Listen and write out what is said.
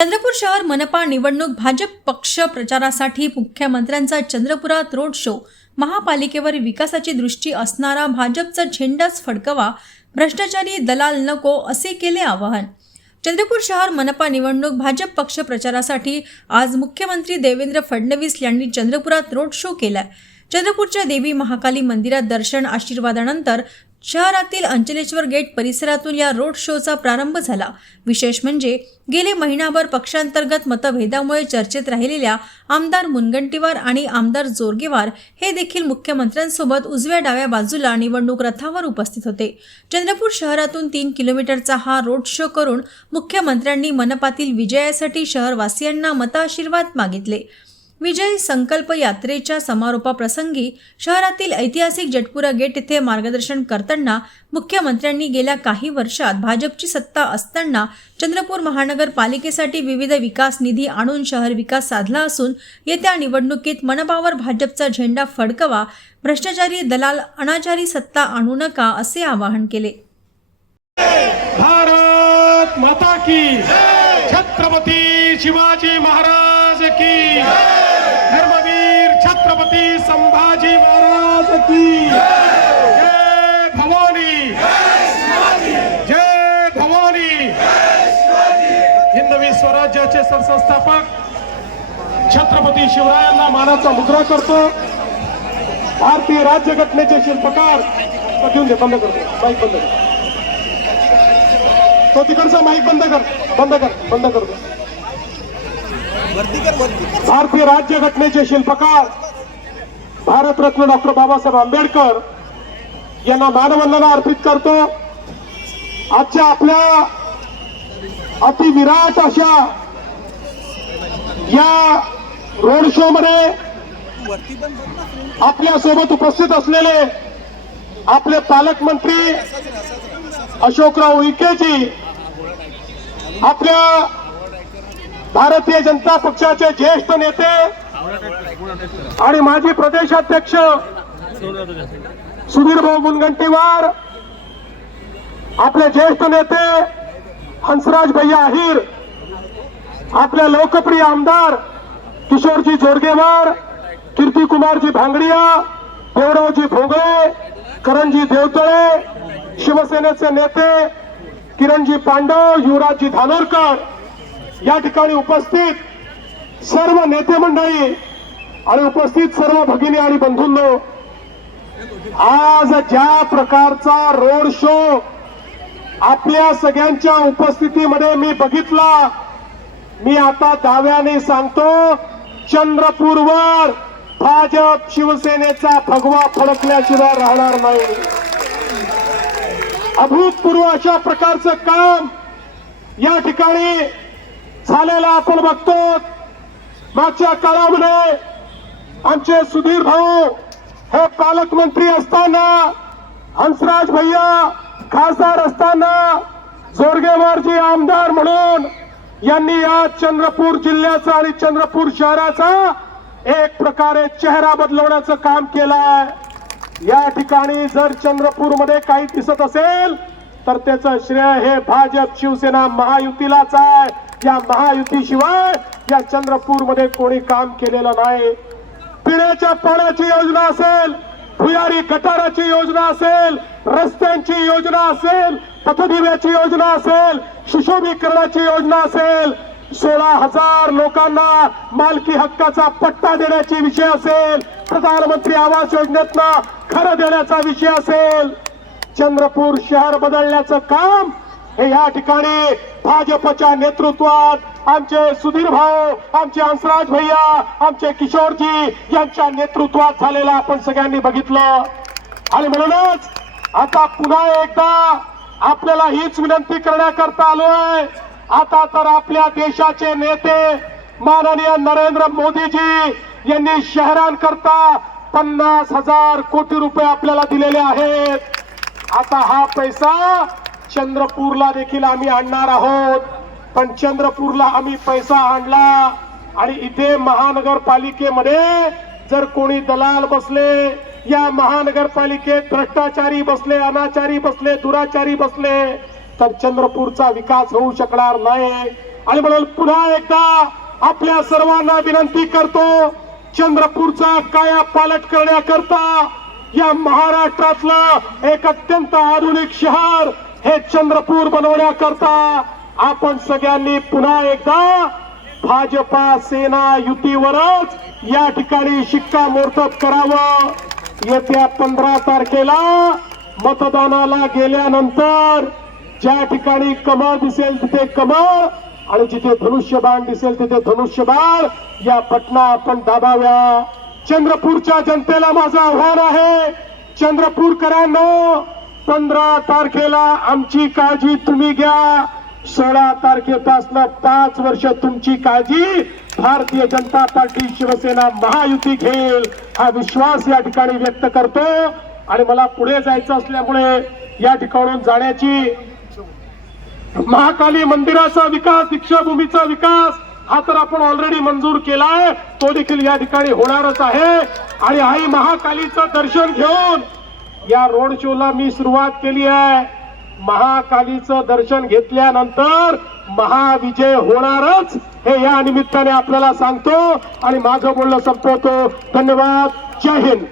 चंद्रपूर शहर मनपा निवडणूक भाजप पक्ष प्रचारासाठी मुख्यमंत्र्यांचा चंद्रपुरात रोड शो। महापालिकेवर विकासाची दृष्टी असणारा भाजपचा झेंडाच फडकवा, भ्रष्टाचारी दलाल नको असे केले आवाहन। चंद्रपूर शहर मनपा निवडणूक भाजप पक्ष प्रचारासाठी आज मुख्यमंत्री देवेंद्र फडणवीस यांनी चंद्रपुरात रोड शो केला। चंद्रपूरच्या देवी महाकाली मंदिरात दर्शन आशीर्वादानंतर शहरातील अंचलेश्वर गेट परिसरातून या रोड शोचा प्रारंभ झाला। विशेष म्हणजे गेले महिनाभर पक्षांतर्गत मतभेदामुळे चर्चेत राहिलेल्या आमदार मुनगंटीवार आणि आमदार जोरगेवार हे देखील मुख्यमंत्र्यांसोबत उजव्या डाव्या बाजूला निवडणूक रथावर उपस्थित होते। चंद्रपूर शहरातून 3 किलोमीटरचा हा रोड शो करून मुख्यमंत्र्यांनी मनपातील विजयासाठी शहरवासियांना मताशीर्वाद मागितले। विजय संकल्प यात्रेच्या समारोपाप्रसंगी शहरातील ऐतिहासिक जटपुरा गेट येथे मार्गदर्शन करताना मुख्यमंत्र्यांनी गेल्या काही वर्षात भाजपची सत्ता असताना चंद्रपूर महानगरपालिकेसाठी विविध विकास निधी आणून शहर विकास साधला असून येत्या निवडणुकीत मनपावर भाजपचा झेंडा फडकवा, भ्रष्टाचारी दलाल अनाचारी सत्ता आणू नका असे आवाहन केले। भारत माता की छत्रपती शिवाजी महाराज की, धर्मवीर छत्रपती संभाजी महाराज की जय भवानी, जय भवानी। हिंदवी स्वराज्याचे सरसंस्थापक छत्रपती शिवरायांना मानाचा मुद्रा करतो। भारतीय राज्यघटनेचे शिल्पकार घेऊन दे, बंद करतो माईक, बंद कर तो तिकडचा माईक, बंद कर बंद कर बंद कर दो। भारतीय राज्यघटनेचे शिल्पकार भारतरत्न डॉक्टर बाबासाहेब आंबेडकर यांना मानवंदना अर्पित करतो। आजच्या आपल्या अतिविराट अशा या रोड शो मध्ये आपल्या सोबत उपस्थित असलेले आपले पालकमंत्री अशोकराव उईकेजी, आपल्या भारतीय जनता पक्षाचे ज्येष्ठ नेते आणि माजी प्रदेशाध्यक्ष सुधीरभाऊ मुनगंटीवार, आपले ज्येष्ठ नेते हंसराज भैया अहिर, आपले लोकप्रिय आमदार किशोरजी जोरगेवार, कीर्तिकुमारजी भांगडिया, देवरावजी भोगळे, करणजी देवतळे, शिवसेनेचे नेते किरणजी पांडव, युवराजजी धानोरकर, या ठिकाणी उपस्थित सर्व नेते मंडळी आणि उपस्थित सर्व भगिनी आणि बंधूंनो, आज ज्या प्रकारचा रोड शो आपल्या सगळ्यांच्या उपस्थितीमध्ये मी बघितला, मी आता दाव्याने सांगतो, चंद्रपूरवर भाजप शिवसेनेचा भगवा फडकल्याशिवाय राहणार नाही। अभूतपूर्व अशा प्रकारचं काम या ठिकाणी झालेलं आपण बघतो। मागच्या काळामध्ये आमचे सुधीर भाऊ हे पालकमंत्री असताना, हंसराज भैया खासदार असताना, जोरगेवारजी आमदार म्हणून यांनी या चंद्रपूर जिल्ह्याचा आणि चंद्रपूर शहराचा एक प्रकारे चेहरा बदलवण्याचं काम केलंय। या ठिकाणी जर चंद्रपूरमध्ये काही दिसत असेल तर त्याचं श्रेय हे भाजप शिवसेना महायुतीलाच आहे। या महायुतीशिवाय या चंद्रपूरमध्ये कोणी काम केलेलं नाही। पिण्याच्या पाण्याची योजना असेल, भुयारी गटाराची योजना असेल, रस्त्यांची योजना असेल, पथदिव्याची योजना असेल, सुशोभीकरणाची योजना असेल, 16,000 लोकांना मालकी हक्काचा पट्टा देण्याची विषय असेल, प्रधानमंत्री आवास योजनेतनं घर देण्याचा विषय असेल, चंद्रपूर शहर बदलण्याचं काम हे या ठिकाणी भाजपच्या नेतृत्वात आमचे सुधीर भाऊ, आमचे हंसराज भैया, आमचे किशोरजी यांच्या नेतृत्वात झालेलं आपण सगळ्यांनी बघितलं। आणि म्हणूनच आता पुन्हा एकदा आपल्याला हीच विनंती करण्याकरता आलोय। आता तर आपल्या देशाचे नेते माननीय नरेंद्र मोदीजी यांनी शहरांकरता 50,000 कोटी रुपये आपल्याला दिलेले आहेत। आता हा पैसा चंद्रपूरला देखील आम्ही आणणार आहोत। पण चंद्रपूरला आम्ही पैसा आणला आणि इथे महानगरपालिकेमध्ये जर कोणी दलाल बसले, या महानगरपालिकेत भ्रष्टाचारी बसले, अनाचारी बसले, दुराचारी बसले, तर चंद्रपूरचा विकास होऊ शकणार नाही। आणि म्हणून पुन्हा एकदा आपल्या सर्वांना विनंती करतो, चंद्रपूरचा काया पालट करण्याकरता या महाराष्ट्रातलं एक अत्यंत आधुनिक शहर हे चंद्रपूर बनवण्याकरता आपण सगळ्यांनी पुन्हा एकदा भाजपा सेना युतीवरच या ठिकाणी शिक्कामोर्तब करावं. येत्या 15 तारखेला मतदानाला गेल्यानंतर ज्या ठिकाणी कमळ दिसेल तिथे कमळ आणि जिथे धनुष्यबाण दिसेल तिथे धनुष्यबाण या बटना आपण दाबाव्या. चंद्रपूरच्या जनतेला माझं आव्हान आहे, चंद्रपूरकरांनो 15 तारखेला आमची काळजी तुम्ही घ्या. 16 तारखेपासून 5 वर्ष तुमची काळजी भारतीय जनता पार्टी शिवसेना महायुती घेईल हा विश्वास या ठिकाणी व्यक्त करतो. आणि मला पुढे जायचं असल्यामुळे या ठिकाणून जाण्याची महाकाली मंदिराचा विकास, दीक्षाभूमीचा विकास हा तर आपण ऑलरेडी मंजूर केलाय, तो देखील या ठिकाणी होणारच आहे. आणि आई महाकालीचं दर्शन घेऊन या रोड शोला मी सुरुवात केली आहे. महाकालीचं दर्शन घेतल्यानंतर महाविजय होणारच हे या निमित्ताने आपल्याला सांगतो आणि माझं बोलणं संपवतो. धन्यवाद. जय हिंद.